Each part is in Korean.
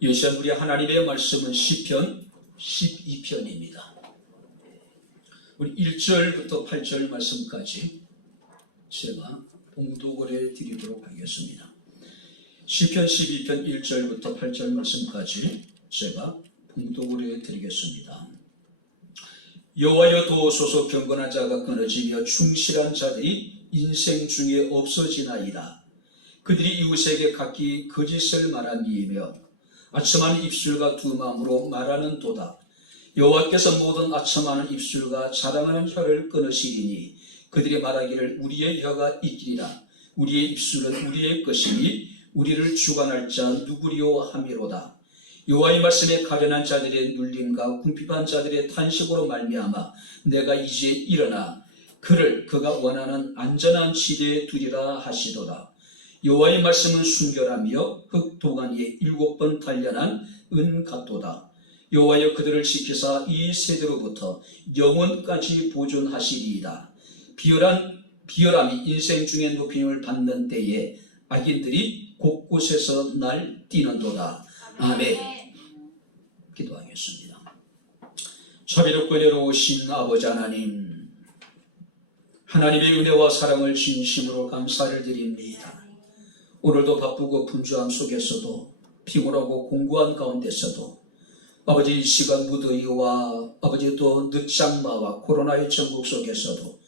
이 시간 우리 하나님의 말씀은 시편 12편입니다. 우리 1절부터 8절 말씀까지 제가 봉독을 해드리도록 하겠습니다. 시편 12편 1절부터 8절 말씀까지 제가 봉독을 해드리겠습니다. 여호와여 도우소서. 경건한 자가 끊어지며 충실한 자들이 인생 중에 없어지나이다. 그들이 이웃에게 각기 거짓을 말함이며 아첨하는 입술과 두 마음으로 말하는 도다. 여호와께서 모든 아첨하는 입술과 자랑하는 혀를 끊으시리니 그들이 말하기를 우리의 혀가 이기리라. 우리의 입술은 우리의 것이니 우리를 주관할 자 누구리요 함이로다. 여호와의 말씀에 가련한 자들의 눌림과 궁핍한 자들의 탄식으로 말미암아 내가 이제 일어나 그가 원하는 안전한 지대에 두리라 하시도다. 여호와의 말씀은 순결하며 흙 도가니에 7번 단련한 은 같도다. 여호와여 그들을 지키사 이 세대로부터 영원까지 보존하시리이다. 비열함이 인생 중에 높임을 받는 때에 악인들이 곳곳에서 날뛰는도다. 아멘. 기도하겠습니다. 자비롭고 은혜로우신 아버지 하나님, 하나님의 은혜와 사랑을 진심으로 감사를 드립니다. 오늘도 바쁘고 분주함 속에서도 피곤하고 공고한 가운데서도 아버지 이 시간 무더위와 아버지 또 늦장마와 코로나의 전국 속에서도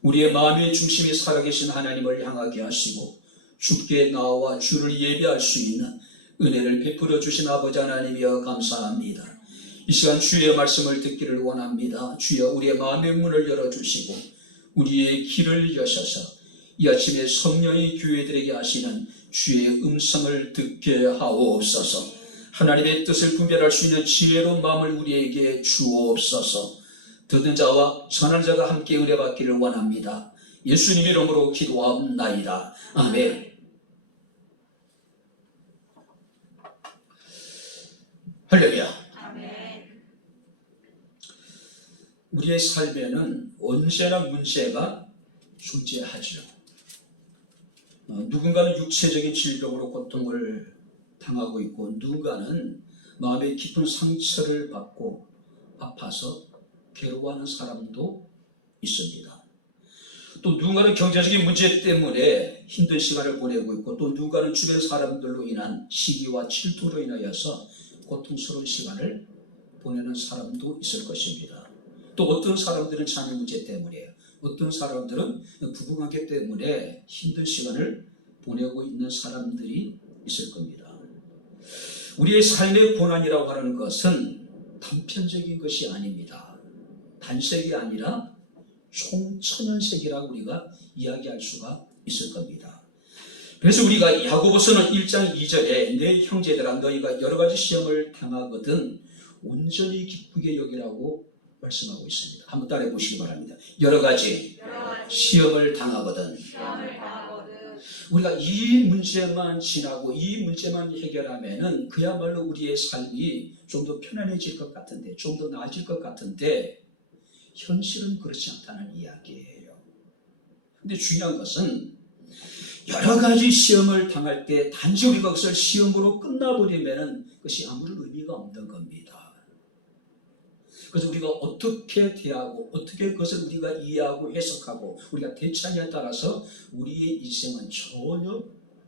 우리의 마음의 중심이 살아계신 하나님을 향하게 하시고 주께 나와 주를 예배할 수 있는 은혜를 베풀어 주신 아버지 하나님이여 감사합니다. 이 시간 주의 말씀을 듣기를 원합니다. 주여 우리의 마음의 문을 열어주시고 우리의 길을 여셔서 이 아침에 성령이 교회들에게 하시는 주의 음성을 듣게 하옵소서. 하나님의 뜻을 분별할 수 있는 지혜로운 마음을 우리에게 주옵소서. 듣는 자와 전하는 자가 함께 은혜 받기를 원합니다. 예수님 이름으로 기도하옵나이다. 아멘. 할렐루야. 아멘. 우리의 삶에는 언제나 문제가 존재하죠. 누군가는 육체적인 질병으로 고통을 당하고 있고 누군가는 마음의 깊은 상처를 받고 아파서 괴로워하는 사람도 있습니다. 또 누군가는 경제적인 문제 때문에 힘든 시간을 보내고 있고 또 누군가는 주변 사람들로 인한 시기와 질투로 인하여서 고통스러운 시간을 보내는 사람도 있을 것입니다. 또 어떤 사람들은 자녀 문제 때문이에요. 어떤 사람들은 부부관계 때문에 힘든 시간을 보내고 있는 사람들이 있을 겁니다. 우리의 삶의 고난이라고 하는 것은 단편적인 것이 아닙니다. 단색이 아니라 총천연색이라고 우리가 이야기할 수가 있을 겁니다. 그래서 우리가 야고보서는 1장 2절에 내 형제들아 너희가 여러 가지 시험을 당하거든 온전히 기쁘게 여기라고 말씀하고 있습니다. 한번 따라해 보시기 바랍니다. 여러 가지 시험을 당하거든 우리가 이 문제만 지나고 이 문제만 해결하면은 그야말로 우리의 삶이 좀 더 편안해질 것 같은데 좀 더 나아질 것 같은데 현실은 그렇지 않다는 이야기예요. 근데 중요한 것은 여러 가지 시험을 당할 때 단지 우리가 그것을 시험으로 끝나버리면은 그것이 아무런 의미가 없는 겁니다. 그래서 우리가 어떻게 대하고 어떻게 그것을 우리가 이해하고 해석하고 우리가 대처하냐에 따라서 우리의 인생은 전혀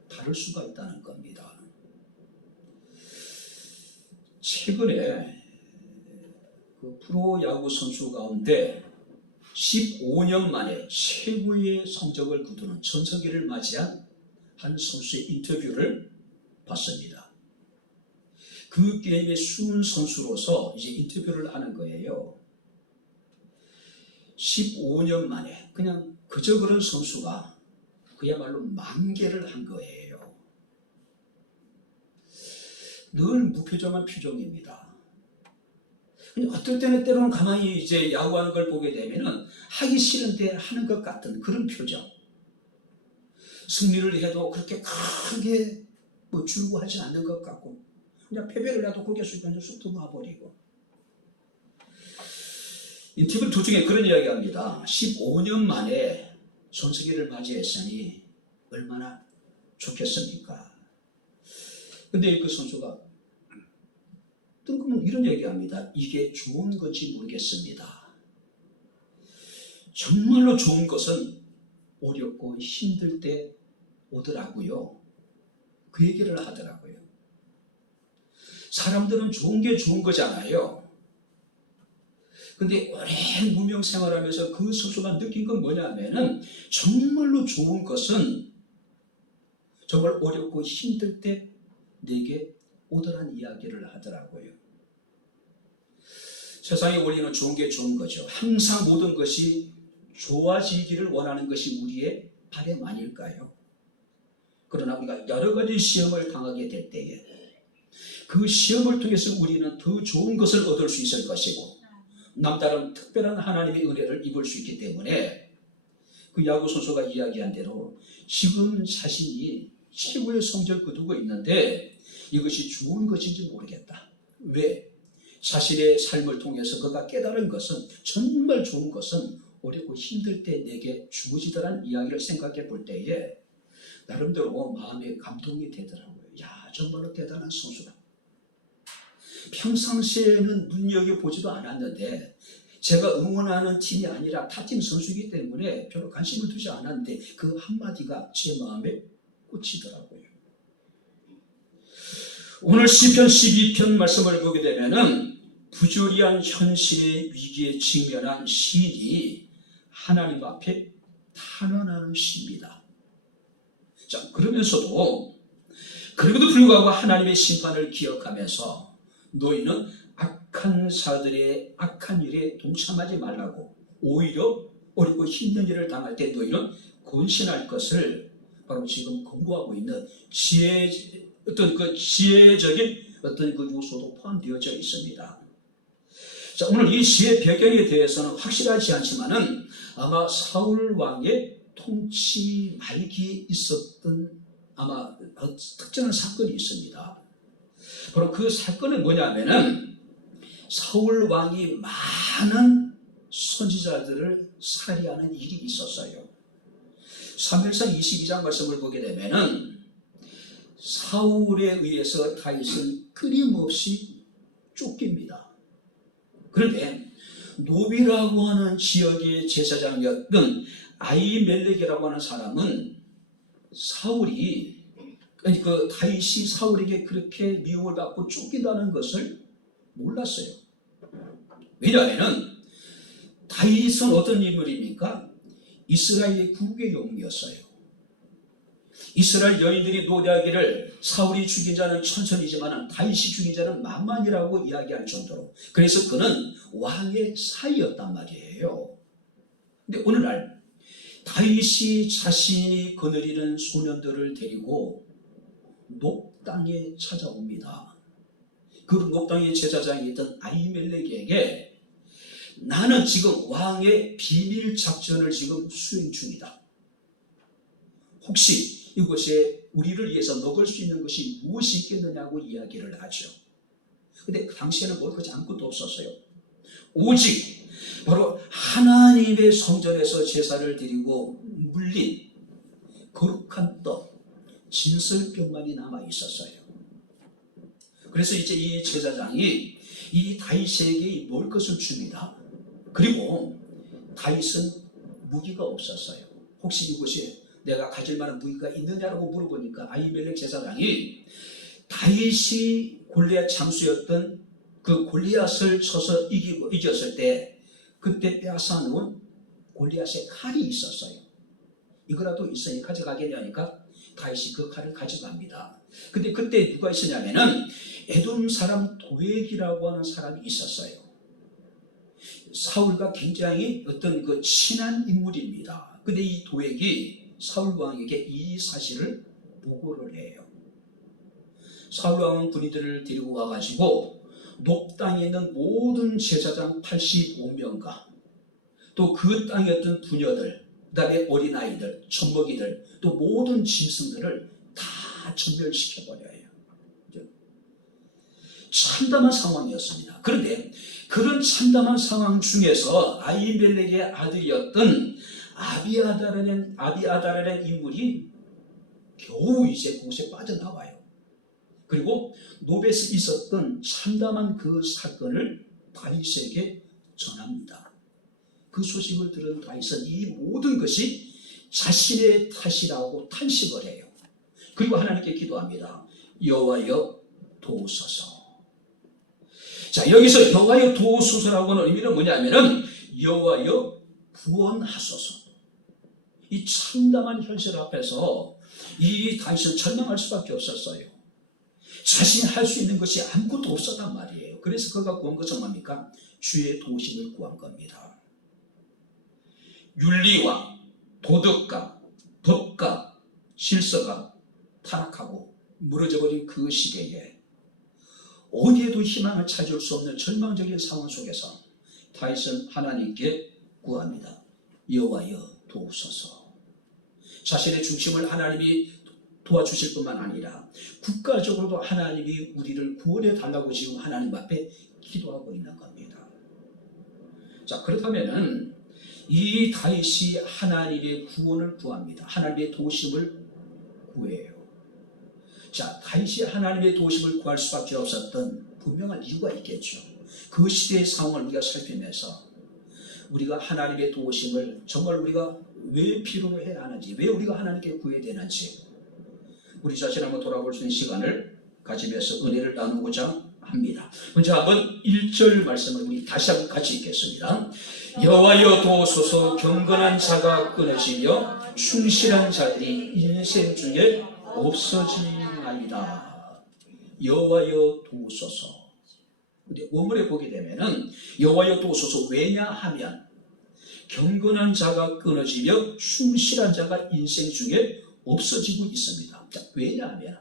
다를 수가 있다는 겁니다. 최근에 그 프로야구 선수 가운데 15년 만에 최고의 성적을 거두는 전성기를 맞이한 한 선수의 인터뷰를 봤습니다. 그 게임의 수훈 선수로서 이제 인터뷰를 하는 거예요. 15년 만에 그냥 그저 그런 선수가 그야말로 만개를 한 거예요. 늘 무표정한 표정입니다. 어떨 때는 때로는 가만히 이제 야구하는 걸 보게 되면은 하기 싫은데 하는 것 같은 그런 표정. 승리를 해도 그렇게 크게 즐거워하지 않는 것 같고 그냥 패배를 해도 고개 숙여서 쑥 놔버리고. 인터뷰 도중에 그런 이야기합니다. 15년 만에 전성기를 맞이했으니 얼마나 좋겠습니까? 근데 그 선수가 그는 이런 얘기합니다. 이게 좋은 건지 모르겠습니다. 정말로 좋은 것은 어렵고 힘들 때 오더라고요. 그 얘기를 하더라고요. 사람들은 좋은 게 좋은 거잖아요. 근데 오래 무명 생활하면서 그 스스로가 느낀 건 뭐냐면은 정말로 좋은 것은 정말 어렵고 힘들 때 내게 오더란 이야기를 하더라고요. 세상에 원리는 좋은 게 좋은 거죠. 항상 모든 것이 좋아지기를 원하는 것이 우리의 바람 아닐까요? 그러나 우리가 여러 가지 시험을 당하게 될 때에 그 시험을 통해서 우리는 더 좋은 것을 얻을 수 있을 것이고 남다른 특별한 하나님의 은혜를 입을 수 있기 때문에 그 야구 선수가 이야기한 대로 지금 자신이 최고의 성적을 거두고 있는데 이것이 좋은 것인지 모르겠다. 왜? 자신의 삶을 통해서 그가 깨달은 것은 정말 좋은 것은 어렵고 힘들 때 내게 주어지더라는 이야기를 생각해 볼 때에 나름대로 마음에 감동이 되더라고요. 야, 정말로 대단한 선수다. 평상시에는 눈여겨보지도 않았는데 제가 응원하는 팀이 아니라 타팀 선수이기 때문에 별로 관심을 두지 않았는데 그 한마디가 제 마음에 꽂히더라고요. 오늘 시편 12편 말씀을 보게 되면은 부조리한 현실의 위기에 직면한 시인이 하나님 앞에 탄원하는 시입니다. 자, 그러면서도 그럼에도 불구하고 하나님의 심판을 기억하면서 너희는 악한 자들의 악한 일에 동참하지 말라고 오히려 어렵고 힘든 일을 당할 때 너희는 권신할 것을 바로 지금 공부하고 있는 지혜적인 어떤 그 요소도 포함되어져 있습니다. 자, 오늘 이 시의 배경에 대해서는 확실하지 않지만은 아마 사울 왕의 통치 말기에 있었던 아마 특정한 사건이 있습니다. 바로 그 사건은 뭐냐면은 사울 왕이 많은 선지자들을 살해하는 일이 있었어요. 사무엘상 22장 말씀을 보게 되면은 사울에 의해서 다윗은 끊임없이 쫓깁니다. 그런데 노비라고 하는 지역의 제사장이었던 아히멜렉이라고 하는 사람은 사울이 그 다윗이 사울에게 그렇게 미움을 받고 쫓긴다는 것을 몰랐어요. 왜냐하면 다윗은 어떤 인물입니까? 이스라엘의 국의 영웅이었어요. 이스라엘 여인들이 노래하기를 사울이 죽인 자는 천천이지만 다윗이 죽인 자는 만만이라고 이야기할 정도로, 그래서 그는 왕의 사이였단 말이에요. 근데 오늘날 다윗이 자신이 거느리는 소년들을 데리고 녹당에 찾아옵니다. 그 녹당의 제사장이 있던 아히멜렉에게 나는 지금 왕의 비밀 작전을 지금 수행 중이다. 혹시 이곳에 우리를 위해서 먹을 수 있는 것이 무엇이 있겠느냐고 이야기를 하죠. 근데 그 당시에는 먹을 것이 아무것도 없었어요. 오직 바로 하나님의 성전에서 제사를 드리고 물린 거룩한 떡, 진설병만이 남아 있었어요. 그래서 이제 이 제사장이 이 다윗에게 먹을 것을 줍니다. 그리고 다윗은 무기가 없었어요. 혹시 이곳에 내가 가질 만한 무기가 있느냐라고 물어보니까 아히멜렉 제사장이 다윗이 골리앗 장수였던 그 골리앗을 쳐서 이겼을 때 그때 빼앗아 놓은 골리앗의 칼이 있었어요. 이거라도 있으니 가져가겠냐니까 다윗이 그 칼을 가져갑니다. 근데 그때 누가 있었냐면은 에돔 사람 도액이라고 하는 사람이 있었어요. 사울과 굉장히 어떤 그 친한 인물입니다. 근데 이 도액이 사울 왕에게 이 사실을 보고를 해요. 사울 왕은 군인들을 데리고 와가지고 녹당에 있는 모든 제사장 85명과 또 그 땅에 어떤 부녀들, 그 다음에 어린아이들, 젖먹이들, 또 모든 짐승들을 다 전멸시켜버려요. 참담한 상황이었습니다. 그런데 그런 참담한 상황 중에서 아히멜렉의 아들이었던 아비아달이라는 인물이 겨우 이제 그곳에 빠져나와요. 그리고 노벳에 있었던 참담한 그 사건을 다윗에게 전합니다. 그 소식을 들은 다윗은 이 모든 것이 자신의 탓이라고 탄식을 해요. 그리고 하나님께 기도합니다. 여호와여 도우소서. 자, 여기서 여호와여 도우소서라고 하는 의미는 뭐냐면은 여호와여 구원하소서. 이 참담한 현실 앞에서 이 다윗은 절망할 수밖에 없었어요. 자신이 할 수 있는 것이 아무것도 없었단 말이에요. 그래서 그가 구한 것은 뭡니까? 주의 도우심을 구한 겁니다. 윤리와 도덕과 법과 질서가 타락하고 무너져버린 그 시대에 어디에도 희망을 찾을 수 없는 절망적인 상황 속에서 다윗은 하나님께 구합니다. 여호와여 도우소서. 자신의 중심을 하나님이 도와주실 뿐만 아니라 국가적으로도 하나님이 우리를 구원해 달라고 지금 하나님 앞에 기도하고 있는 겁니다. 자, 그렇다면은 이 다윗이 하나님의 구원을 구합니다. 하나님의 도우심을 구해요. 자, 다윗이 하나님의 도우심을 구할 수밖에 없었던 분명한 이유가 있겠죠. 그 시대의 상황을 우리가 살피면서 우리가 하나님의 도우심을 정말 우리가 왜 필요로 해야 하는지, 왜 우리가 하나님께 구해야 되는지 우리 자신 한번 돌아볼 수 있는 시간을 가지면서 은혜를 나누고자 합니다. 먼저 한번 1절 말씀을 우리 다시 한번 같이 읽겠습니다. 여호와여 도우소서. 경건한 자가 끊어지며 충실한 자들이 인생 중에 없어지나이다. 여호와여 도우소서. 근데 원문에 보게 되면은 여호와여 도우소서. 왜냐하면 경건한 자가 끊어지며 충실한 자가 인생 중에 없어지고 있습니다. 자, 왜냐하면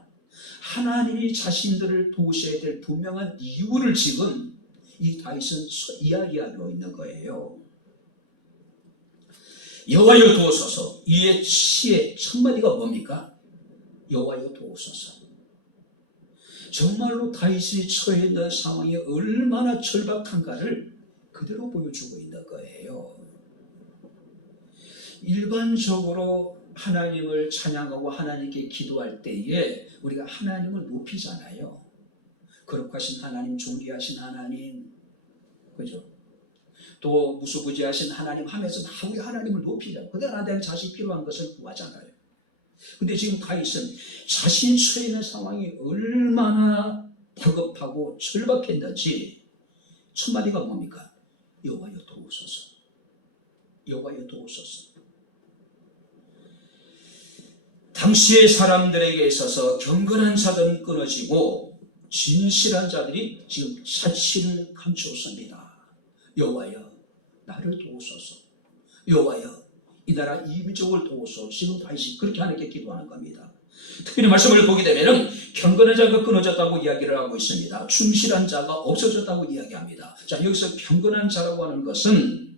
하나님이 자신들을 도우셔야 될 분명한 이유를 지금 이 다윗은 이야기하고 있는 거예요. 여호와여 도우소서. 이의 시의 첫 마디가 뭡니까? 여호와여 도우소서. 정말로 다윗이 처해 있는 상황이 얼마나 절박한가를 그대로 보여주고 있는 거예요. 일반적으로 하나님을 찬양하고 하나님께 기도할 때에 우리가 하나님을 높이잖아요. 거룩하신 하나님, 존귀하신 하나님, 그죠? 또 무수부지하신 하나님 하면서 우리 하나님을 높이잖아요. 그러나 나한테 자식이 필요한 것을 구하잖아요. 근데 지금 다윗은 자신이 처해 있는 상황이 얼마나 다급하고 절박했는지 첫 마디가 뭡니까? 여호와여 도우소서. 여호와여 도우소서. 당시의 사람들에게 있어서 경건한 자들은 끊어지고 진실한 자들이 지금 사치를 감추었습니다. 여호와여 나를 도우소서. 여호와여 이 나라 이 민족을 도우소서. 지금 다윗이 그렇게 하나님께 기도하는 겁니다. 특별히 말씀을 보게 되면 경건한 자가 끊어졌다고 이야기를 하고 있습니다. 충실한 자가 없어졌다고 이야기합니다. 자, 여기서 경건한 자라고 하는 것은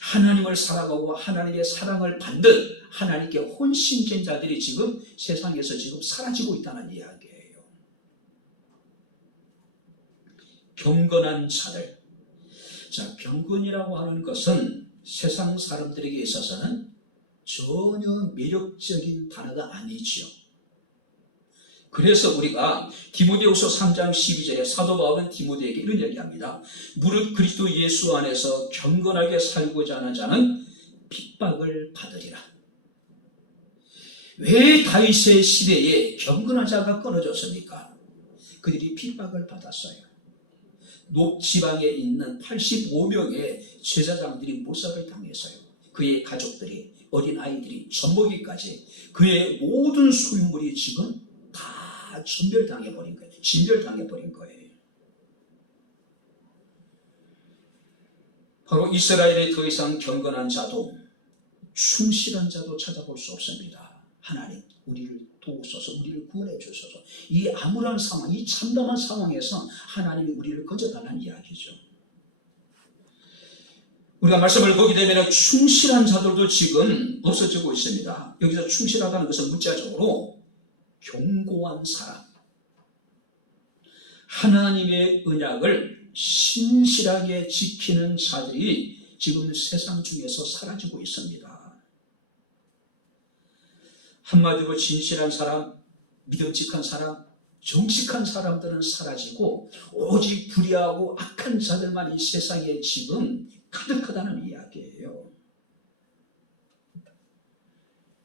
하나님을 사랑하고 하나님의 사랑을 받는 하나님께 혼신된 자들이 지금 세상에서 지금 사라지고 있다는 이야기예요. 경건한 자들. 자, 경건이라고 하는 것은 세상 사람들에게 있어서는 전혀 매력적인 단어가 아니지요. 그래서 우리가 디모데후서 3장 12절에 사도 바울은 디모데에게 이런 얘기합니다. 무릇 그리스도 예수 안에서 경건하게 살고자 하는 자는 핍박을 받으리라. 왜 다윗의 시대에 경건한 자가 끊어졌습니까? 그들이 핍박을 받았어요. 높지방에 있는 85명의 제사장들이 몰살을 당했어요. 그의 가족들이, 어린아이들이, 젖먹이까지 그의 모든 소유물이 지금 다 진멸당해버린 거예요. 진멸당해버린 거예요. 바로 이스라엘에 더 이상 경건한 자도 충실한 자도 찾아볼 수 없습니다. 하나님 우리를 도우소서. 우리를 구원해 주소서. 이 암울한 상황, 이 참담한 상황에서 하나님이 우리를 건져달라는 이야기죠. 우리가 말씀을 보게 되면 충실한 자들도 지금 없어지고 있습니다. 여기서 충실하다는 것은 문자적으로 견고한 사람, 하나님의 언약을 신실하게 지키는 자들이 지금 세상 중에서 사라지고 있습니다. 한마디로 진실한 사람, 믿음직한 사람, 정직한 사람들은 사라지고 오직 불의하고 악한 자들만 이 세상에 지금 가득하다는 이야기예요.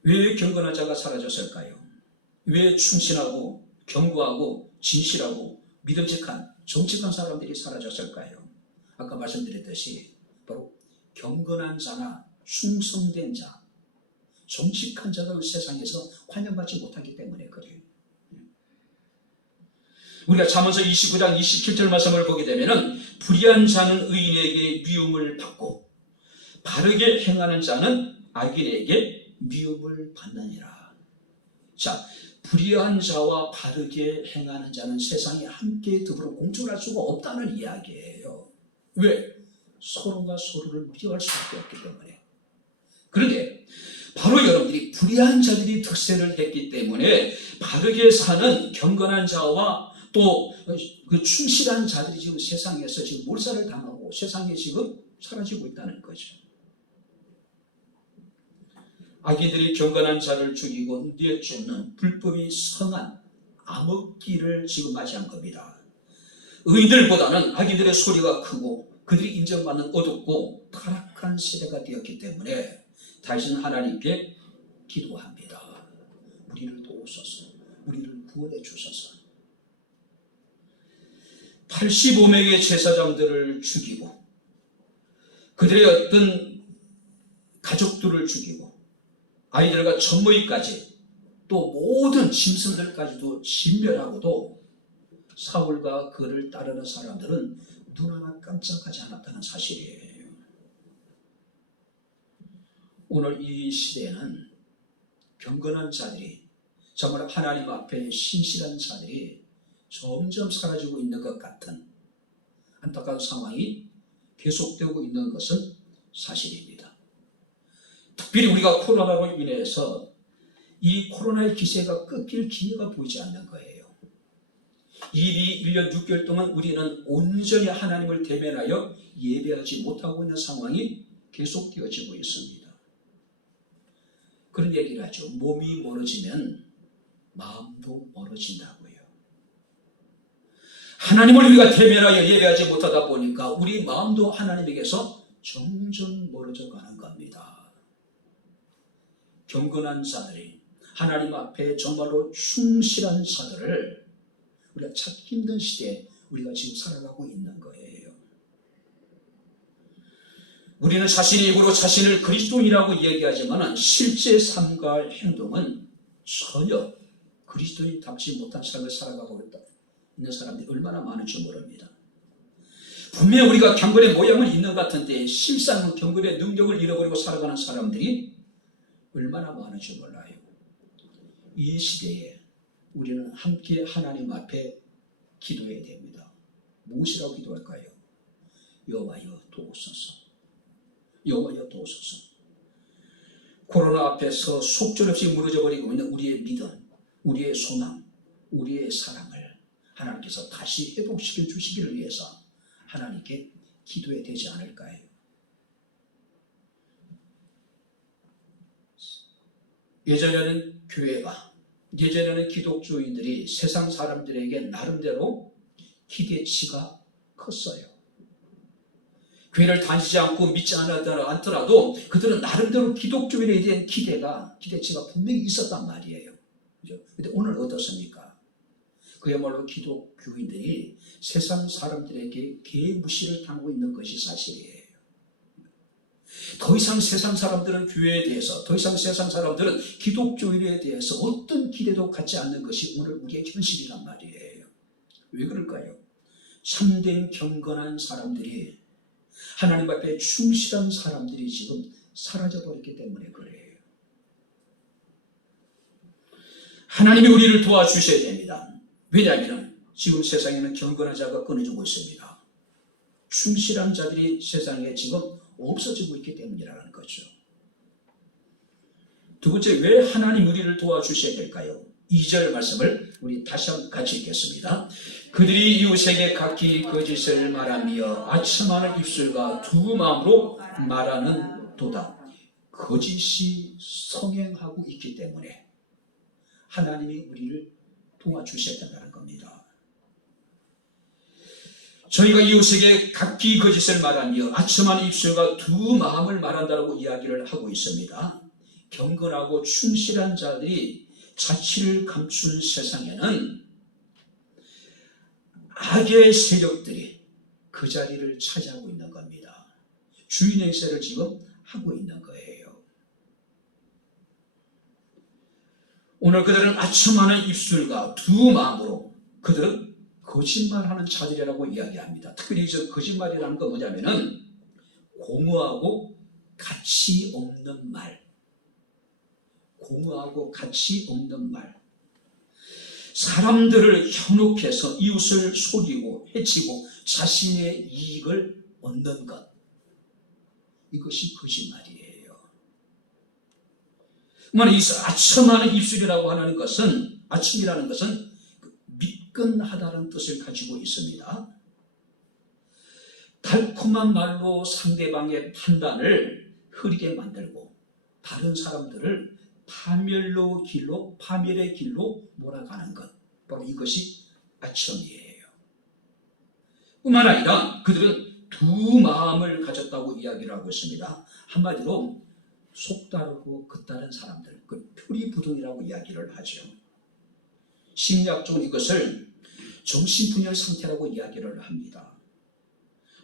왜 경건한 자가 사라졌을까요? 왜 충신하고 견고하고 진실하고 믿음직한 정직한 사람들이 사라졌을까요? 아까 말씀드렸듯이 바로 경건한 자나 충성된 자, 정직한 자가 세상에서 환영받지 못하기 때문에 그래요. 우리가 잠언서 29장 27절 말씀을 보게 되면은 불의한 자는 의인에게 미움을 받고 바르게 행하는 자는 악인에게 미움을 받느니라. 자, 불의한 자와 바르게 행하는 자는 세상에 함께 더불어 공존할 수가 없다는 이야기예요. 왜? 서로가 서로를 미워할 수밖에 없기 때문에. 그런데 바로 여러분들이 불의한 자들이 득세를 했기 때문에 바르게 사는 경건한 자와 또 그 충실한 자들이 지금 세상에서 지금 몰살을 당하고 세상에 지금 사라지고 있다는 거죠. 악인들이 경건한 자를 죽이고 내쫓는 불법이 성한 암흑기를 지금 맞이한 겁니다. 의인들보다는 악인들의 소리가 크고 그들이 인정받는 어둡고 타락한 세대가 되었기 때문에 다시는 하나님께 기도합니다. 우리를 도우소서, 우리를 구원해 주소서. 85명의 제사장들을 죽이고 그들의 어떤 가족들을 죽이고 아이들과 전무이까지 또 모든 짐승들까지도 진멸하고도 사울과 그를 따르는 사람들은 눈 하나 깜짝하지 않았다는 사실이에요. 오늘 이 시대에는 경건한 자들이, 정말 하나님 앞에 신실한 자들이 점점 사라지고 있는 것 같은 안타까운 상황이 계속되고 있는 것은 사실입니다. 특별히 우리가 코로나로 인해서 이 코로나의 기세가 꺾일 기회가 보이지 않는 거예요. 이미 1년 6개월 동안 우리는 온전히 하나님을 대면하여 예배하지 못하고 있는 상황이 계속되어지고 있습니다. 그런 얘기를 하죠. 몸이 멀어지면 마음도 멀어진다고요. 하나님을 우리가 대면하여 예배하지 못하다 보니까 우리 마음도 하나님에게서 점점 멀어져 가는 겁니다. 경건한 자들이, 하나님 앞에 정말로 충실한 자들을 우리가 찾기 힘든 시대에 우리가 지금 살아가고 있는 거예요. 우리는 자신의 입으로 자신을 그리스도인이라고 얘기하지만 실제 삶과 행동은 전혀 그리스도인답지 못한 삶을 살아가고 있는 사람들이 얼마나 많은지 모릅니다. 분명 우리가 경건의 모양은 있는 것 같은데 실상 경건의 능력을 잃어버리고 살아가는 사람들이 얼마나 많은지 몰라요. 이 시대에 우리는 함께 하나님 앞에 기도해야 됩니다. 무엇이라고 기도할까요? 여호와여 도우소서, 여호와여 도우소서. 코로나 앞에서 속절없이 무너져버리고 있는 우리의 믿음, 우리의 소망, 우리의 사랑을 하나님께서 다시 회복시켜 주시기를 위해서 하나님께 기도해야 되지 않을까요? 예전에는 교회가, 예전에는 기독교인들이 세상 사람들에게 나름대로 기대치가 컸어요. 교회를 다니지 않고 믿지 않더라도 그들은 나름대로 기독교인에 대한 기대치가 분명히 있었단 말이에요. 그런데 오늘 어떻습니까? 그야말로 기독교인들이 세상 사람들에게 개무시를 당하고 있는 것이 사실이에요. 더 이상 세상 사람들은 교회에 대해서, 더 이상 세상 사람들은 기독교인에 대해서 어떤 기대도 갖지 않는 것이 오늘 우리의 현실이란 말이에요. 왜 그럴까요? 참된 경건한 사람들이, 하나님 앞에 충실한 사람들이 지금 사라져버렸기 때문에 그래요. 하나님이 우리를 도와주셔야 됩니다. 왜냐하면 지금 세상에는 경건한 자가 끊어지고 있습니다. 충실한 자들이 세상에 지금 없어지고 있기 때문이라는 거죠. 두 번째, 왜 하나님 우리를 도와주셔야 될까요? 2절 말씀을 우리 다시 한번 같이 읽겠습니다. 그들이 이웃에게 각기 거짓을 말하며 아첨하는 입술과 두 마음으로 말하는 도다. 거짓이 성행하고 있기 때문에 하나님이 우리를 도와주셔야 된다는 겁니다. 저희가 이웃에게 각기 거짓을 말하며 아첨한 입술과 두 마음을 말한다고 이야기를 하고 있습니다. 경건하고 충실한 자들이 자취를 감춘 세상에는 악의 세력들이 그 자리를 차지하고 있는 겁니다. 주인 행세를 지금 하고 있는 거예요. 오늘 그들은 아첨하는 입술과 두 마음으로 그들은 거짓말하는 자들이라고 이야기합니다. 특별히 저 거짓말이라는 건 뭐냐면은 공허하고 가치 없는 말, 공허하고 가치 없는 말, 사람들을 현혹해서 이웃을 속이고 해치고 자신의 이익을 얻는 것, 이것이 거짓말이에요. 이 아첨하는 입술이라고 하는 것은, 아첨이라는 것은 미끈하다는 뜻을 가지고 있습니다. 달콤한 말로 상대방의 판단을 흐리게 만들고 다른 사람들을 파멸의 길로 몰아가는 것, 바로 이것이 아첨이에요. 뿐만 아니라 그들은 두 마음을 가졌다고 이야기를 하고 있습니다. 한마디로 속다르고 겉다른 사람들, 그 표리부동이라고 이야기를 하죠. 심리학적으로 이것을 정신분열 상태라고 이야기를 합니다.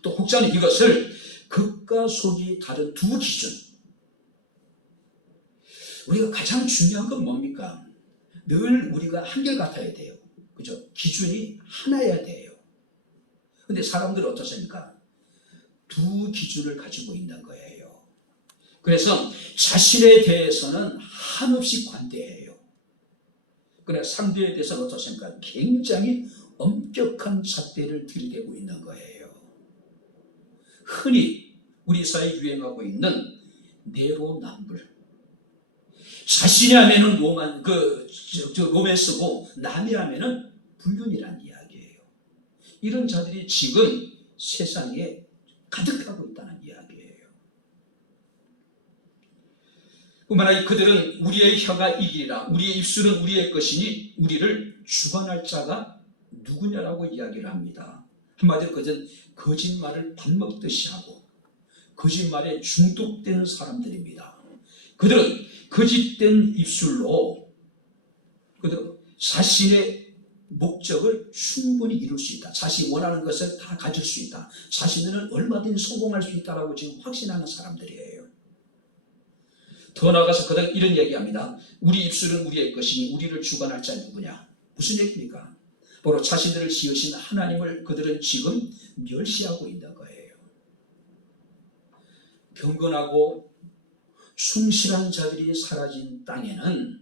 또 혹자는 이것을 겉과 속이 다른 두 기준, 우리가 가장 중요한 건 뭡니까? 늘 우리가 한결같아야 돼요. 그죠? 기준이 하나여야 돼요. 근데 사람들은 어떻습니까? 두 기준을 가지고 있는 거예요. 그래서 자신에 대해서는 한없이 관대해요. 그러나 상대에 대해서는 어떻습니까? 굉장히 엄격한 잣대를 들이대고 있는 거예요. 흔히 우리 사회에 유행하고 있는 내로남불. 자신이 하면은 로맨스고 남이 하면은 불륜이라는 이야기예요. 이런 자들이 지금 세상에 가득하고 있다는 이야기예요. 뿐만 아니라 그들은 우리의 혀가 이기리라, 우리의 입술은 우리의 것이니 우리를 주관할 자가 누구냐라고 이야기를 합니다. 한마디로 그들은 거짓말을 밥 먹듯이 하고 거짓말에 중독된 사람들입니다. 그들은 거짓된 입술로 그들은 자신의 목적을 충분히 이룰 수 있다. 자신이 원하는 것을 다 가질 수 있다. 자신은 얼마든지 성공할 수 있다라고 지금 확신하는 사람들이에요. 더 나아가서 그들은 이런 얘기합니다. 우리 입술은 우리의 것이니 우리를 주관할 자 누구냐? 무슨 얘기입니까? 바로 자신들을 지으신 하나님을 그들은 지금 멸시하고 있는 거예요. 경건하고 충실한 자들이 사라진 땅에는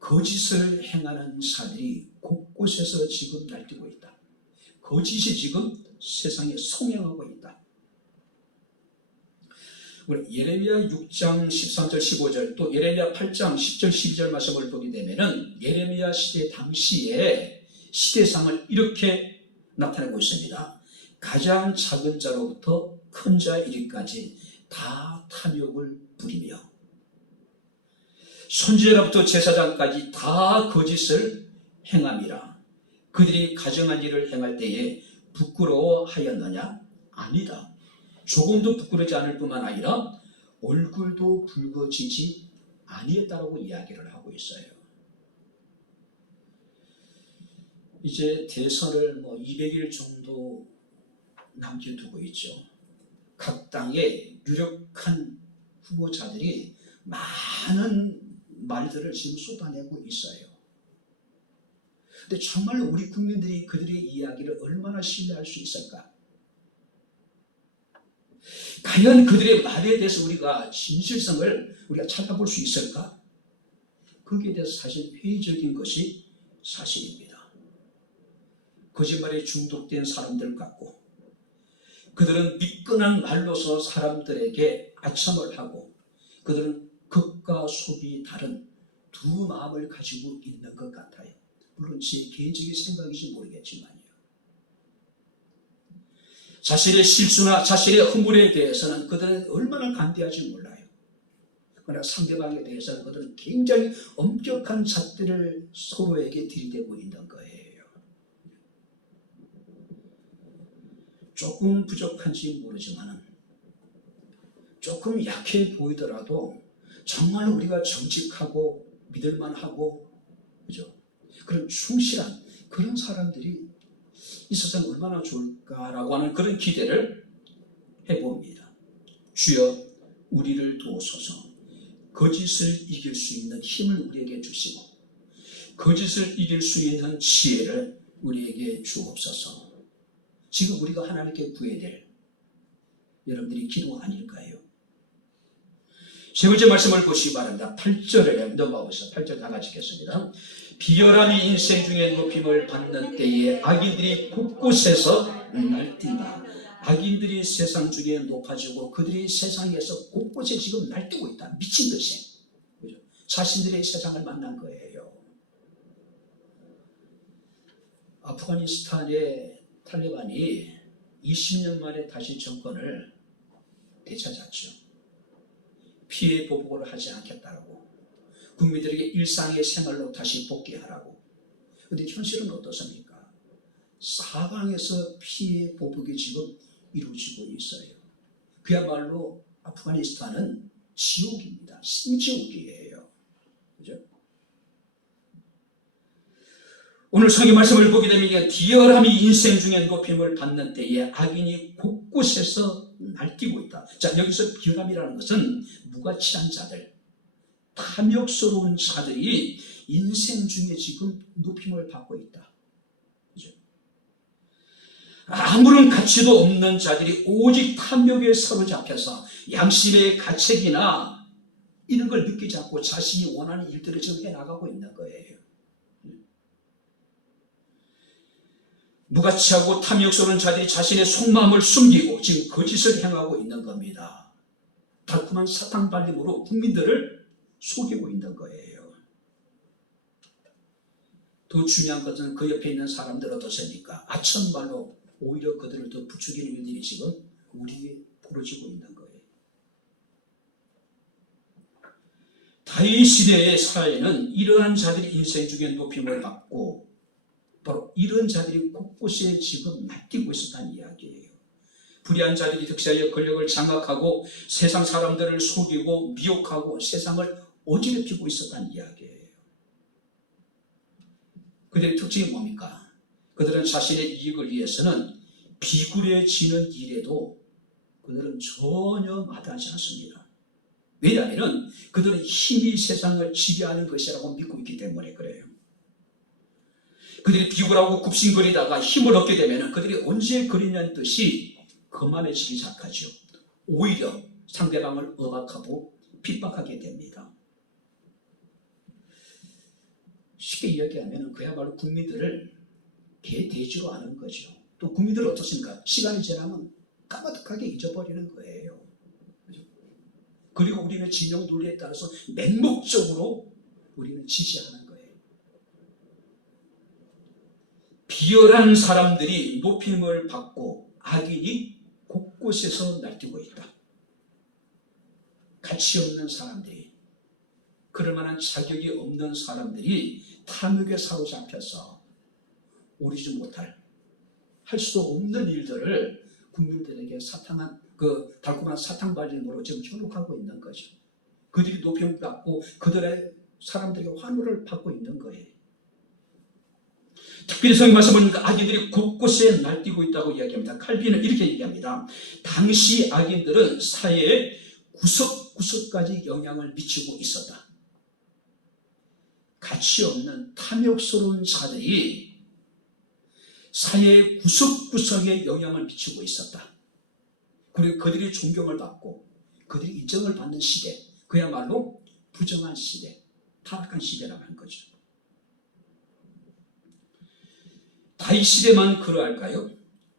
거짓을 행하는 자들이 곳곳에서 지금 날뛰고 있다. 거짓이 지금 세상에 성행하고 있다. 우리 예레미야 6장 13절 15절 또 예레미야 8장 10절 12절 말씀을 보게 되면은 예레미야 시대 당시에 시대상을 이렇게 나타내고 있습니다. 가장 작은 자로부터 큰 자 이르기까지 다 탐욕을 부리며 선지자로부터 제사장까지 다 거짓을 행함이라. 그들이 가정한 일을 행할 때에 부끄러워하였느냐? 아니다. 조금도 부끄러지 않을 뿐만 아니라 얼굴도 붉어지지 아니했다라고 이야기를 하고 있어요. 이제 대선을 200일 정도 남겨두고 있죠. 각 당의 유력한 후보자들이 많은 말들을 지금 쏟아내고 있어요. 근데 정말로 우리 국민들이 그들의 이야기를 얼마나 신뢰할 수 있을까? 과연 그들의 말에 대해서 우리가 진실성을 우리가 찾아볼 수 있을까? 거기에 대해서 사실 회의적인 것이 사실입니다. 거짓말에 중독된 사람들 같고 그들은 미끈한 말로서 사람들에게 아첨을 하고 그들은 겉과 속이 다른 두 마음을 가지고 있는 것 같아요. 물론 제 개인적인 생각인지 모르겠지만요. 자신의 실수나 자신의 허물에 대해서는 그들은 얼마나 간대하지 몰라요. 그러나 상대방에 대해서는 그들은 굉장히 엄격한 잣대를 서로에게 들이대고 있는 거예요. 조금 부족한지 모르지만 조금 약해 보이더라도 정말 우리가 정직하고 믿을만하고, 그죠? 그런 충실한 그런 사람들이 있어서는 얼마나 좋을까라고 하는 그런 기대를 해봅니다. 주여 우리를 도우소서. 거짓을 이길 수 있는 힘을 우리에게 주시고 거짓을 이길 수 있는 지혜를 우리에게 주옵소서. 지금 우리가 하나님께 구해야 될 여러분들이 기도 아닐까요? 세 번째 말씀을 보시기 바랍니다. 8절에 넘어가서 8절 다 같이 읽겠습니다. 비열함이 인생 중에 높임을 받는 때에 악인들이 곳곳에서 날뛴다. 악인들이 세상 중에 높아지고 그들이 세상에서 곳곳에 지금 날뛰고 있다. 미친 듯이. 그죠? 자신들의 세상을 만난 거예요. 아프가니스탄의 탈레반이 20년 만에 다시 정권을 되찾았죠. 피해 보복을 하지 않겠다고, 국민들에게 일상의 생활로 다시 복귀하라고. 그런데 현실은 어떻습니까? 사방에서 피해 보복이 지금 이루어지고 있어요. 그야말로 아프가니스탄은 지옥입니다. 신지옥이에요. 그죠? 오늘 성경 말씀을 보게 되면 비열함이 인생 중에 높임을 받는 때에 악인이 곳곳에서 날뛰고 있다. 자, 여기서 비열함이라는 것은 무가치한 자들, 탐욕스러운 자들이 인생 중에 지금 높임을 받고 있다. 그죠? 아무런 가치도 없는 자들이 오직 탐욕에 사로잡혀서 양심의 가책이나 이런 걸 느끼지 않고 자신이 원하는 일들을 지금 해나가고 있는 거예요. 무가치하고 탐욕스러운 자들이 자신의 속마음을 숨기고 지금 거짓을 행하고 있는 겁니다. 달콤한 사탕 발림으로 국민들을 속이고 있는 거예요. 더 중요한 것은 그 옆에 있는 사람들 어떻습니까? 아첨말로 오히려 그들을 더 부추기는 일들이 지금 우리에게 벌어지고 있는 거예요. 다윗 시대의 사회는 이러한 자들이 인생 중에 높임을 받고 바로 이런 자들이 곳곳에 지금 날뛰고 있었다는 이야기예요. 불의한 자들이 득세하여 권력을 장악하고 세상 사람들을 속이고 미혹하고 세상을 어지럽히고 있었다는 이야기예요. 그들의 특징이 뭡니까? 그들은 자신의 이익을 위해서는 비굴해지는 일에도 그들은 전혀 마다하지 않습니다. 왜냐하면 그들은 힘이 세상을 지배하는 것이라고 믿고 있기 때문에 그래요. 그들이 비굴하고 굽신거리다가 힘을 얻게 되면 그들이 언제 그리냐는 뜻이 거만해지기 시작하죠. 오히려 상대방을 억압하고 핍박하게 됩니다. 쉽게 이야기하면 그야말로 국민들을 개돼지로 하는 거죠. 또 국민들은 어떻습니까? 시간이 지나면 까마득하게 잊어버리는 거예요. 그리고 우리는 진영 논리에 따라서 맹목적으로 우리는 지지하는 거예요. 비열한 사람들이 높임을 받고 악인이 곳곳에서 날뛰고 있다. 가치 없는 사람들이, 그럴 만한 자격이 없는 사람들이 탐욕에 사로잡혀서 오르지 못할, 할 수도 없는 일들을 국민들에게 달콤한 사탕 발림으로 지금 현혹하고 있는 거죠. 그들이 높임을 받고 그들의 사람들에게 환호를 받고 있는 거예요. 특별히 성경 말씀 보니까 악인들이 곳곳에 날뛰고 있다고 이야기합니다. 칼빈은 이렇게 얘기합니다. 당시 악인들은 사회의 구석구석까지 영향을 미치고 있었다. 가치 없는 탐욕스러운 자들이 사회의 구석구석에 영향을 미치고 있었다. 그리고 그들이 존경을 받고 그들이 인정을 받는 시대, 그야말로 부정한 시대, 타락한 시대라고 하는 거죠. 다윗 시대만 그러할까요?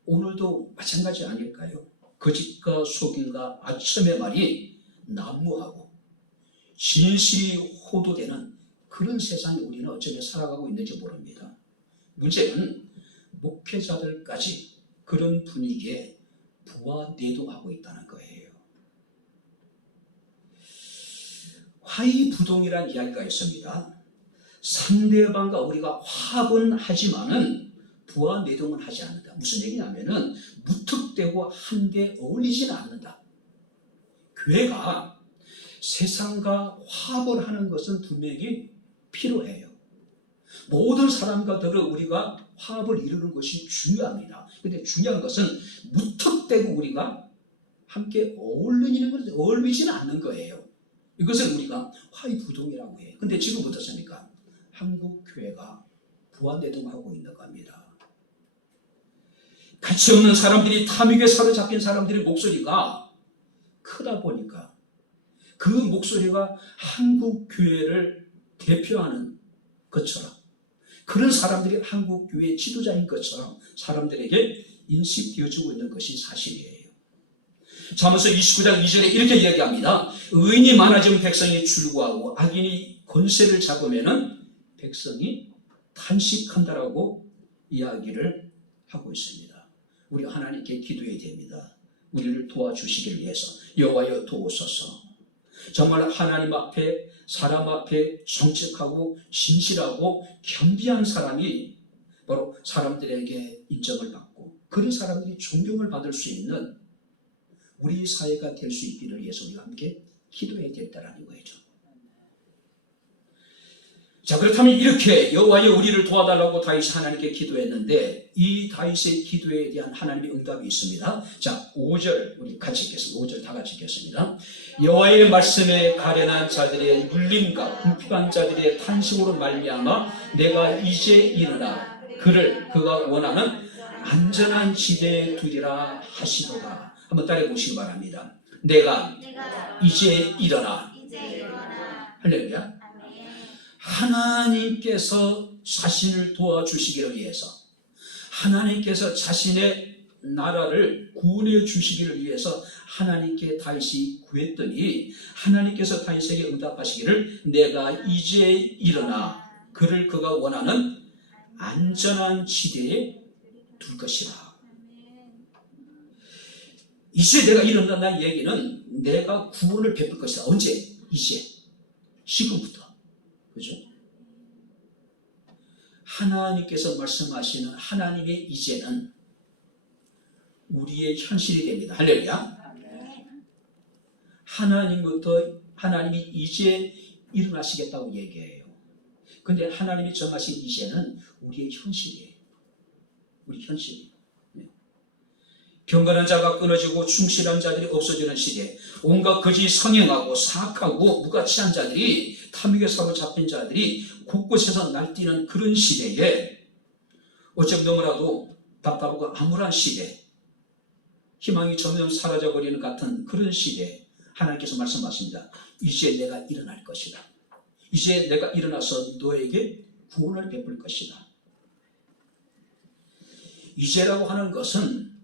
오늘도 마찬가지 아닐까요? 거짓과 속임과 아첨의 말이 난무하고 진실이 호도되는 그런 세상에 우리는 어쩌면 살아가고 있는지 모릅니다. 문제는 목회자들까지 그런 분위기에 부와 내동하고 있다는 거예요. 화의부동이라는 이야기가 있습니다. 상대방과 우리가 화합은 하지만은 부화매동은 하지 않는다. 무슨 얘기냐면은 무턱대고 한데 어울리지는 않는다. 교회가 세상과 화합을 하는 것은 분명히 필요해요. 모든 사람과들을 우리가 화합을 이루는 것이 중요합니다. 그런데 중요한 것은 무턱대고 우리가 함께 어울리지는 않는 거예요. 이것을 우리가 화의부동이라고 해요. 근데 지금 어떻습니까? 한국 교회가 부화매동하고 있는 겁니다. 가치 없는 사람들이, 탐욕에 사로잡힌 사람들의 목소리가 크다 보니까 그 목소리가 한국 교회를 대표하는 것처럼, 그런 사람들이 한국 교회의 지도자인 것처럼 사람들에게 인식되어지고 있는 것이 사실이에요. 잠언서 29장 2절에 이렇게 이야기합니다. 의인이 많아지면 백성이 줄구하고 악인이 권세를 잡으면은 백성이 탄식한다라고 이야기를 하고 있습니다. 우리 하나님께 기도해야 됩니다. 우리를 도와주시기를 위해서 여호와여 도우소서. 정말 하나님 앞에, 사람 앞에 정직하고 진실하고 겸비한 사람이 바로 사람들에게 인정을 받고 그런 사람들이 존경을 받을 수 있는 우리 사회가 될 수 있기를 위해서 우리가 함께 기도해야 된다는 거죠. 자, 그렇다면 이렇게 여호와여 우리를 도와달라고 다윗이 하나님께 기도했는데 이 다윗의 기도에 대한 하나님의 응답이 있습니다. 자, 5절 우리 같이 읽겠습니다. 5절 다 같이 읽겠습니다. 여호와의 말씀에 가련한 자들의 눌림과 궁핍한 자들의 탄식으로 말미암아 내가 이제 일어나 그를 그가 원하는 안전한 지대에 두리라 하시도다. 한번 따라해 보시기 바랍니다. 내가 이제 일어나. 할렐루야. 하나님께서 자신을 도와주시기를 위해서, 하나님께서 자신의 나라를 구원해 주시기를 위해서 하나님께 다윗이 구했더니 하나님께서 다윗에게 응답하시기를 내가 이제 일어나 그를 그가 원하는 안전한 지대에 둘 것이라. 이제 내가 일어난다는 얘기는 내가 구원을 베풀 것이다. 언제? 이제. 지금부터. 그죠? 하나님께서 말씀하시는 하나님의 이제는 우리의 현실이 됩니다. 할렐루야. 하나님이 이제 일어나시겠다고 얘기해요. 근데 하나님이 정하신 이제는 우리의 현실이에요. 우리 현실이에요. 경건한 자가 끊어지고 충실한 자들이 없어지는 시대, 온갖 거짓이 성행하고 사악하고 무가치한 자들이, 탐욕에 사로잡힌 자들이 곳곳에서 날뛰는 그런 시대에 어쩌면 너무나도 답답하고 암울한 시대, 희망이 점점 사라져버리는 같은 그런 시대에 하나님께서 말씀하십니다. 이제 내가 일어날 것이다. 이제 내가 일어나서 너에게 구원을 베풀 것이다. 이제라고 하는 것은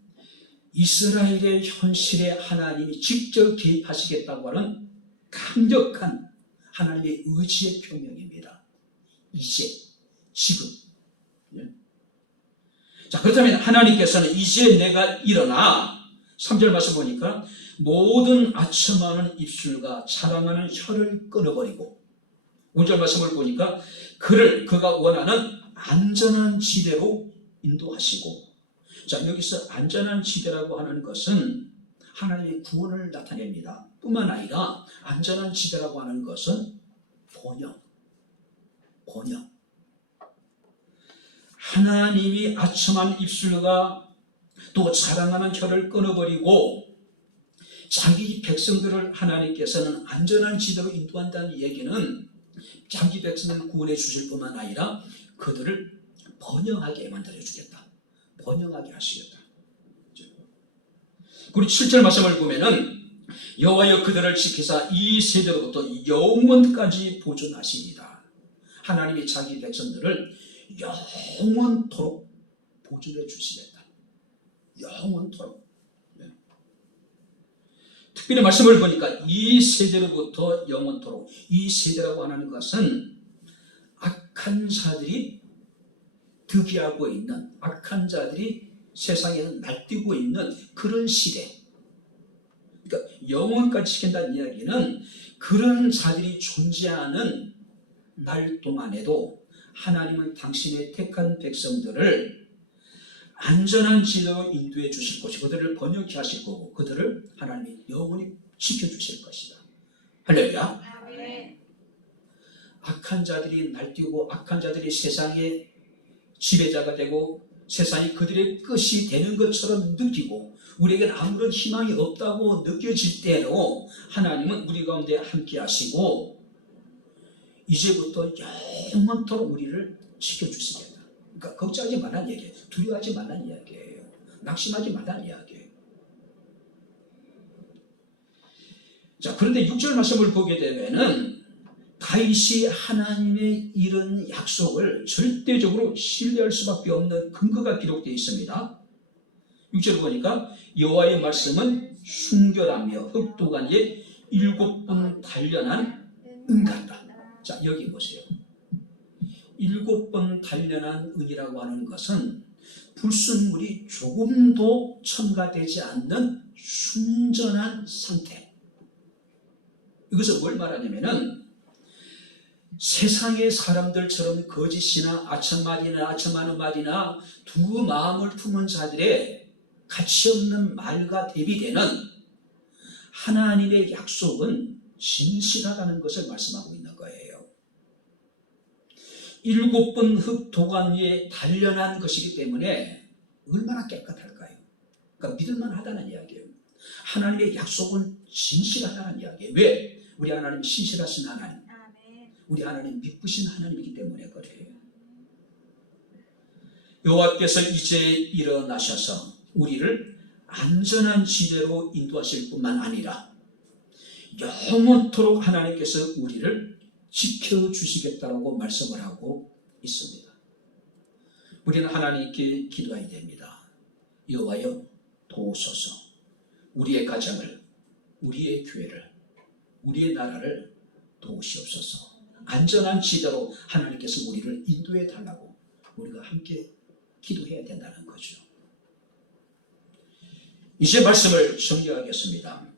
이스라엘의 현실에 하나님이 직접 개입하시겠다고 하는 강력한 하나님의 의지의 표명입니다. 이제, 지금. 자, 그렇다면 하나님께서는 이제 내가 일어나, 3절 말씀 보니까 모든 아첨하는 입술과 자랑하는 혀를 끊어버리고, 5절 말씀을 보니까 그가 원하는 안전한 지대로 인도하시고, 자, 여기서 안전한 지대라고 하는 것은 하나님의 구원을 나타냅니다. 뿐만 아니라 안전한 지대라고 하는 것은 번영. 하나님이 아첨한 입술과 또 자랑하는 혀를 끊어버리고 자기 백성들을 하나님께서는 안전한 지대로 인도한다는 얘기는 자기 백성을 구원해 주실 뿐만 아니라 그들을 번영하게 만들어 주겠다. 번영하게 하시겠다. 그리고 7절 말씀을 보면은 여호와여 그들을 지키사 이 세대로부터 영원까지 보존하시리다. 하나님이 자기 백성들을 영원토록 보존해 주시겠다. 영원토록. 특별히 말씀을 보니까 이 세대로부터 영원토록. 이 세대라고 하는 것은 악한 자들이 득이하고 있는, 악한 자들이 세상에는 날뛰고 있는 그런 시대, 그러니까 영원까지 지킨다는 이야기는 그런 자들이 존재하는 날 동안에도 하나님은 당신의 택한 백성들을 안전한 지대로 인도해 주실 것이고 그들을 번영케 하실 거고 그들을 하나님이 영원히 지켜주실 것이다. 할렐루야. 악한 자들이 날뛰고 악한 자들이 세상의 지배자가 되고 세상이 그들의 끝이 되는 것처럼 느끼고 우리에게는 아무런 희망이 없다고 느껴질 때로 하나님은 우리 가운데 함께 하시고 이제부터 영원토록 우리를 지켜주시겠다. 그러니까 걱정하지 말라는 얘기예요. 두려워하지 말라는 이야기예요. 낙심하지 말라는 이야기예요. 자, 그런데 6절 말씀을 보게 되면은 다윗이 하나님의 이런 약속을 절대적으로 신뢰할 수밖에 없는 근거가 기록되어 있습니다. 6절 보니까 여호와의 말씀은 순결하며 흡도간에 7번 단련한 은 같다. 자, 여기 보세요. 7번 단련한 은이라고 하는 것은 불순물이 조금도 첨가되지 않는 순전한 상태. 이것은 뭘 말하냐면은 세상의 사람들처럼 거짓이나 아첨하는 말이나 두 마음을 품은 자들의 가치없는 말과 대비되는 하나님의 약속은 진실하다는 것을 말씀하고 있는 거예요. 7번 흡도관 위에 단련한 것이기 때문에 얼마나 깨끗할까요? 그러니까 믿을만하다는 이야기예요. 하나님의 약속은 진실하다는 이야기예요. 왜? 우리 하나님 신실하신 하나님, 우리 하나님 믿으신 하나님이기 때문에 그래요. 여호와께서 이제 일어나셔서 우리를 안전한 지대로 인도하실 뿐만 아니라 영원토록 하나님께서 우리를 지켜주시겠다라고 말씀을 하고 있습니다. 우리는 하나님께 기도해야 됩니다. 여호와여 도우소서. 우리의 가정을, 우리의 교회를, 우리의 나라를 도우시옵소서. 안전한 지대로 하나님께서 우리를 인도해 달라고 우리가 함께 기도해야 된다는 거죠. 이제 말씀을 정리하겠습니다.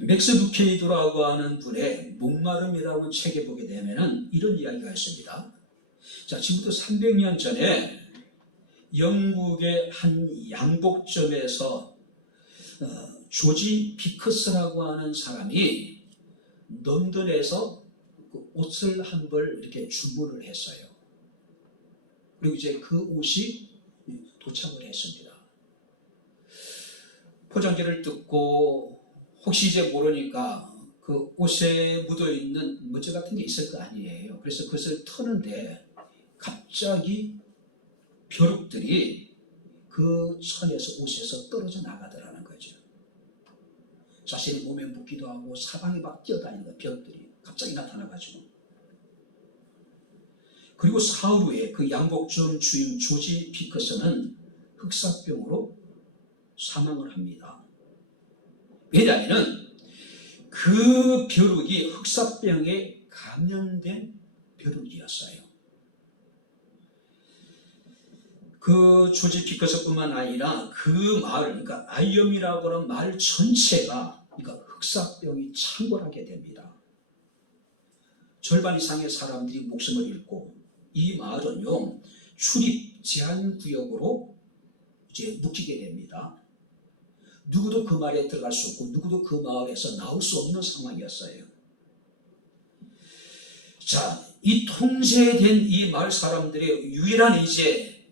맥스 루케이도라고 하는 분의 목마름이라고 하는 책에 보게 되면 이런 이야기가 있습니다. 자, 지금부터 300년 전에 영국의 한 양복점에서 조지 비커스라고 하는 사람이 런던에서 그 옷을 한 벌 이렇게 주문을 했어요. 그리고 이제 그 옷이 도착을 했습니다. 포장지를 뜯고 혹시 이제 모르니까 그 옷에 묻어있는 먼지 같은 게 있을 거 아니에요. 그래서 그것을 터는데 갑자기 벼룩들이 그 천에서 옷에서 떨어져 나가더라는 거죠. 자신의 몸에 묻기도 하고 사방에 막 뛰어다니는 벼룩들이 갑자기 나타나가지고. 그리고 사흘 후에 그 양복점 주인 조지 비커스는 흑사병으로 사망을 합니다. 왜냐하면 그 벼룩이 흑사병에 감염된 벼룩이었어요. 그 조지 비커스뿐만 아니라 그 마을, 그러니까 아이엄이라고 하는 마을 전체가 그러니까 흑사병이 창궐하게 됩니다. 절반 이상의 사람들이 목숨을 잃고 이 마을은요 출입 제한 구역으로 이제 묶이게 됩니다. 누구도 그 마을에 들어갈 수 없고 누구도 그 마을에서 나올 수 없는 상황이었어요. 자, 이 통제된 이 마을 사람들의 유일한 이제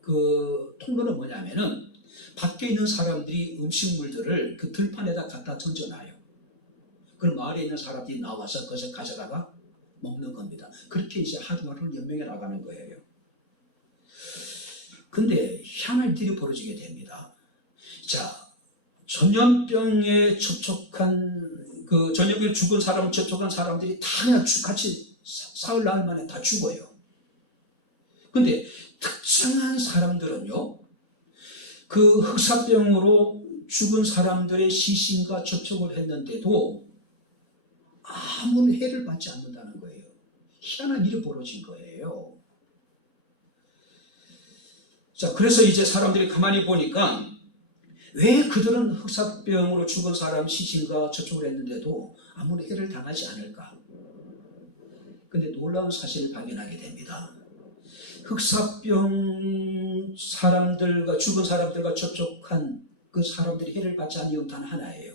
그 통로는 뭐냐면은 밖에 있는 사람들이 음식물들을 그 들판에다 갖다 던져놔요. 그럼 마을에 있는 사람들이 나와서 그것을 가져다가 먹는 겁니다. 그렇게 이제 하루하루 연명해 나가는 거예요. 근데 희한한 일이 벌어지게 됩니다. 자, 전염병에 접촉한 그 전염병에 죽은 사람 접촉한 사람들이 다 그냥 같이 사흘 나흘 만에 다 죽어요. 근데 특정한 사람들은요, 그 흑사병으로 죽은 사람들의 시신과 접촉을 했는데도 아무런 해를 받지 않는다는 거예요. 희한한 일이 벌어진 거예요. 자, 그래서 이제 사람들이 가만히 보니까 왜 그들은 흑사병으로 죽은 사람 시신과 저쪽을 했는데도 아무런 해를 당하지 않을까? 근데 놀라운 사실을 발견하게 됩니다. 흑사병 사람들과 죽은 사람들과 접촉한 그 사람들이 해를 받지 않은 이유는 단 하나예요.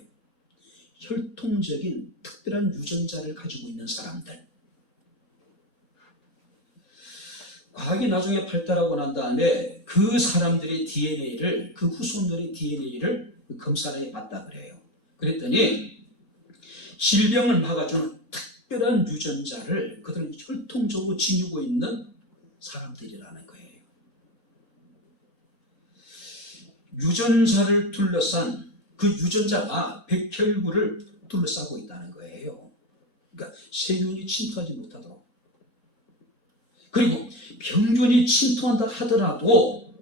혈통적인 특별한 유전자를 가지고 있는 사람들. 과학이 나중에 발달하고 난 다음에 그 사람들의 DNA를, 그 후손들의 DNA를 검사를 해봤다 그래요. 그랬더니 질병을 막아주는 특별한 유전자를 그들은 혈통적으로 지니고 있는 사람들이라는 거예요. 유전자를 둘러싼 그 유전자가 백혈구를 둘러싸고 있다는 거예요. 그러니까 세균이 침투하지 못하도록. 그리고 병균이 침투한다 하더라도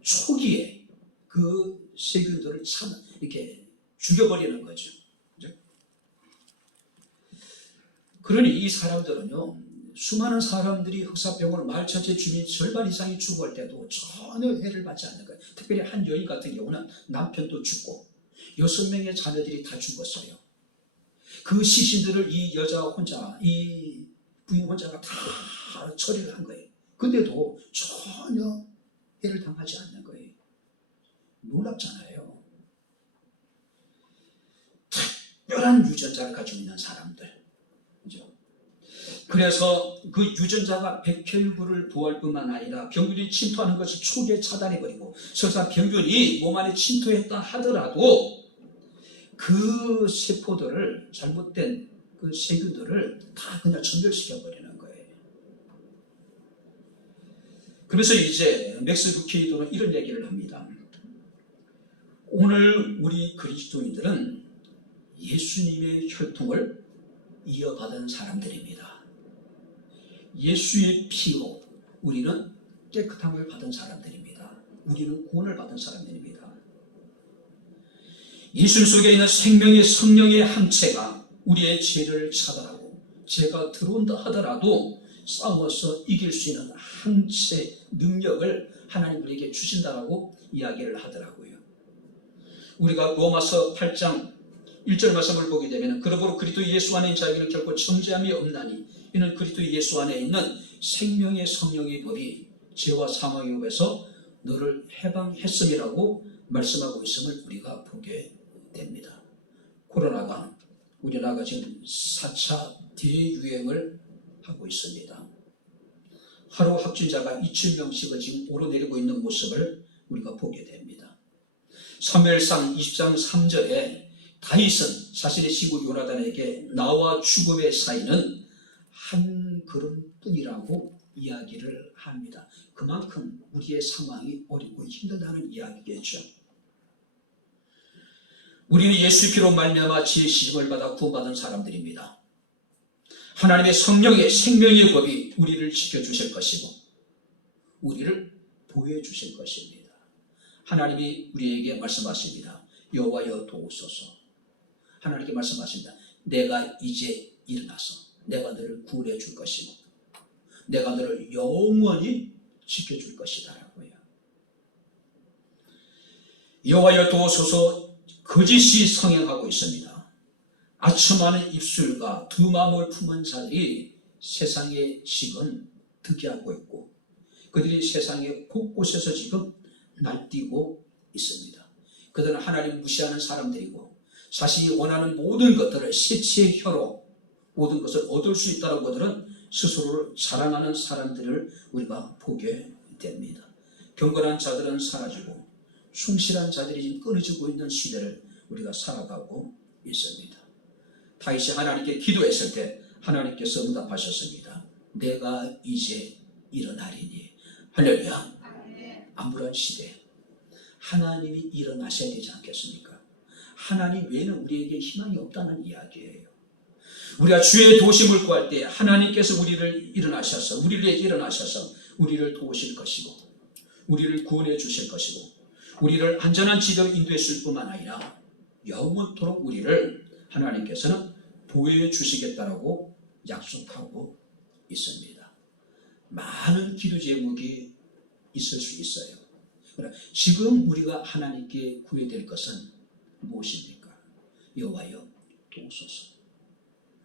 초기에 그 세균들을 이렇게 죽여버리는 거죠. 그러니 이 사람들은요, 수많은 사람들이 흑사병으로 마을 전체 주민 절반 이상이 죽어갈 때도 전혀 해를 받지 않는 거예요. 특별히 한 여인 같은 경우는 남편도 죽고 6명의 자녀들이 다 죽었어요. 그 시신들을 이 여자 혼자, 이 부인 혼자가 다 처리를 한 거예요. 근데도 전혀 해를 당하지 않는 거예요. 놀랍잖아요. 특별한 유전자를 가지고 있는 사람들. 그죠? 그래서 그 유전자가 백혈구를 보호할 뿐만 아니라 병균이 침투하는 것을 초기에 차단해버리고, 설사 병균이 몸 안에 침투했다 하더라도 그 세포들을, 잘못된 그 세균들을 다 그냥 전멸시켜버리는 거예요. 그래서 이제 맥스 루케이도는 이런 얘기를 합니다. 오늘 우리 그리스도인들은 예수님의 혈통을 이어받은 사람들입니다. 예수의 피로 우리는 깨끗함을 받은 사람들입니다. 우리는 구원을 받은 사람들입니다. 예수 속에 있는 생명의 성령의 항체가 우리의 죄를 차단하고, 죄가 들어온다 하더라도 싸워서 이길 수 있는 항체 능력을 하나님 우리에게 주신다라고 이야기를 하더라고요. 우리가 로마서 8장 1절 말씀을 보게 되면, 그러므로 그리스도 예수 안에 있는 자에게는 결코 정죄함이 없나니 이는 그리스도 예수 안에 있는 생명의 성령의 법이 죄와 사망의 법에서 너를 해방했음이라고 말씀하고 있음을 우리가 보게 됩니다. 코로나가 우리나라가 지금 4차 대유행을 하고 있습니다. 하루 확진자가 2,000명씩을 지금 오르내리고 있는 모습을 우리가 보게 됩니다. 사무엘상 20장 3절에 다윗은 자신의 시부 요나단에게 나와 죽음의 사이는 한 걸음뿐이라고 이야기를 합니다. 그만큼 우리의 상황이 어렵고 힘들다는 이야기겠죠. 우리는 예수 피로 말미암아 지혜 시심을 받아 구원받은 사람들입니다. 하나님의 성령의 생명의 법이 우리를 지켜주실 것이고 우리를 보호해 주실 것입니다. 하나님이 우리에게 말씀하십니다. 여호와여 도우소서. 하나님께 말씀하십니다. 내가 이제 일어나서 내가 너를 구원해 줄 것이고 내가 너를 영원히 지켜줄 것이다 라고요. 여호와여 도우소서. 거짓이 성행하고 있습니다. 아첨하는 입술과 두 마음을 품은 자들이 세상에 지금 득이하고 있고 그들이 세상의 곳곳에서 지금 날뛰고 있습니다. 그들은 하나님 무시하는 사람들이고 자신이 원하는 모든 것들을 세치의 혀로 모든 것을 얻을 수 있다고 그들은 스스로를 자랑하는 사람들을 우리가 보게 됩니다. 경건한 자들은 사라지고 충실한 자들이 지금 끊어지고 있는 시대를 우리가 살아가고 있습니다. 다윗이 하나님께 기도했을 때 하나님께서 응답하셨습니다. 내가 이제 일어나리니. 할렐루야. 암울한 시대 하나님이 일어나셔야 되지 않겠습니까? 하나님 외에는 우리에게 희망이 없다는 이야기예요. 우리가 주의 도우심을 구할 때 하나님께서 우리를 일어나셔서 우리를 도우실 것이고 우리를 구원해 주실 것이고 우리를 안전한 지대로 인도해 줄 뿐만 아니라 영원토록 우리를 하나님께서는 보호해 주시겠다라고 약속하고 있습니다. 많은 기도 제목이 있을 수 있어요. 그러나 지금 우리가 하나님께 구해야 될 것은 무엇입니까? 여호와여 도우소서.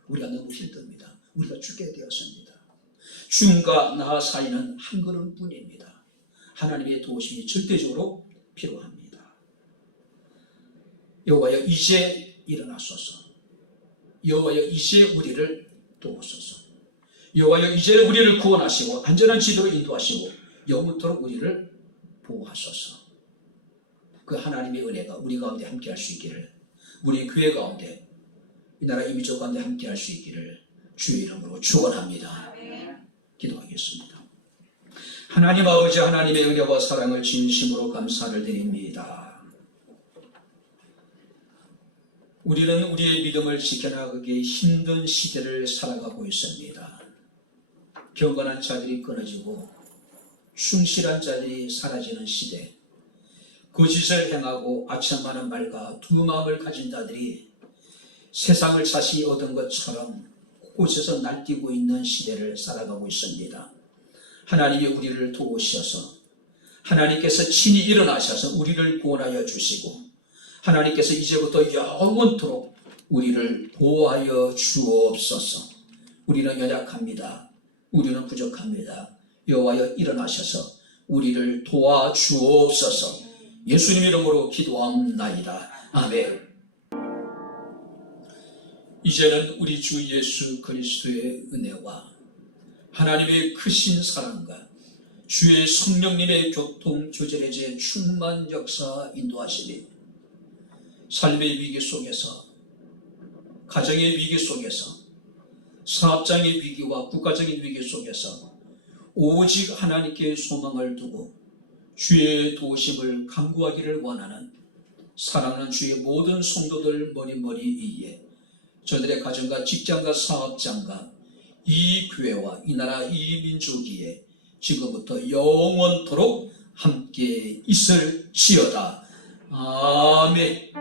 우리가 너무 힘듭니다. 우리가 죽게 되었습니다. 주님과 나 사이는 한 걸음뿐입니다. 하나님의 도우심이 절대적으로 필요합니다. 여호와여 이제 일어나소서. 여호와여 이제 우리를 도우소서. 여호와여 이제 우리를 구원하시고 안전한 지도로 인도하시고 영원토록 우리를 보호하소서. 그 하나님의 은혜가 우리 가운데 함께할 수 있기를, 우리 교회 가운데 이 나라 이민족 가운데 함께할 수 있기를 주의 이름으로 축원합니다. 기도하겠습니다. 하나님 아버지, 하나님의 은혜와 사랑을 진심으로 감사를 드립니다. 우리는 우리의 믿음을 지켜나가기 힘든 시대를 살아가고 있습니다. 경건한 자들이 끊어지고 충실한 자들이 사라지는 시대, 거짓을 행하고 아첨하는 말과 두 마음을 가진 자들이 세상을 자신이 얻은 것처럼 곳곳에서 날뛰고 있는 시대를 살아가고 있습니다. 하나님이 우리를 도우셔서 하나님께서 친히 일어나셔서 우리를 구원하여 주시고 하나님께서 이제부터 영원토록 우리를 보호하여 주옵소서. 우리는 연약합니다. 우리는 부족합니다. 여호와여 일어나셔서 우리를 도와주옵소서. 예수님 이름으로 기도합나이다. 아멘. 이제는 우리 주 예수 그리스도의 은혜와 하나님의 크신 사랑과 주의 성령님의 교통 조절의 충만 역사 인도하시니 삶의 위기 속에서, 가정의 위기 속에서, 사업장의 위기와 국가적인 위기 속에서 오직 하나님께 소망을 두고 주의 도우심을 간구하기를 원하는 사랑하는 주의 모든 성도들 머리머리 위에, 저들의 가정과 직장과 사업장과 이 교회와 이 나라 이 민족이에 지금부터 영원토록 함께 있을지어다. 아멘.